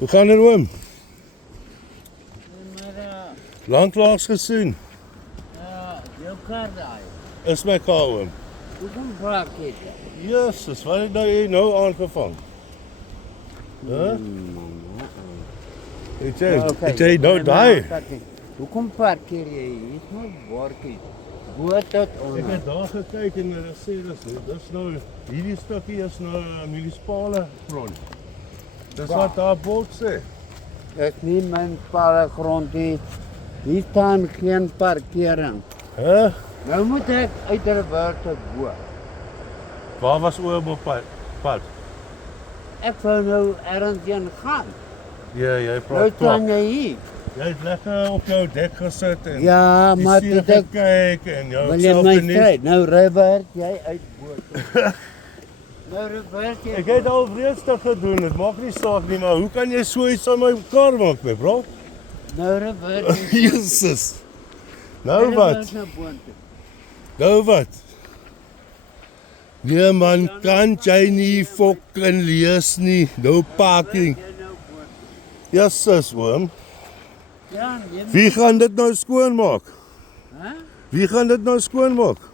Hoe gaan dit oom? Maar Lanklaas gesien. jou kar daai. Is my kar oom. Hoekom praat jy? Jesus, wat het nou aangevang? Huh? Het jy nou daai? Hoekom parkeer jy hier? Hier is nou bordjie. Boot tot Ek het daar gekyk en hulle sê dis nou hierdie stukkie is nou 'n munisipale grond. Dis wat daar bord sê. Ek nie munisipale grond hier. Hier staan geen parkering. Hæ? Nou moet ek uit Rivier tot bo. Waar was oom op pad? Ek wou nou ergens heen gaan. Ja, jy Nou praat staan klap. jy hier. Jy het lekker op jou dek gesit en Ja, maar die dit see ek gekyk en jou wil jy self my geniet. stryd. Nou Rivier jy uit boot. Nou Rivier jy. Ek het al reeds dit gedoen, dit maak nie saak nie, maar hoe kan jy so iets aan my kar maak, my bro? Nou Rivier. Jesus. Nou wat? Nou wat? Nee man, kan jy nie fucking lees nie. No parking. Jesus, oom. Ja, jy. Wie gaan dit nou skoonmaak? Hè? Wie gaan dit nou skoonmaak?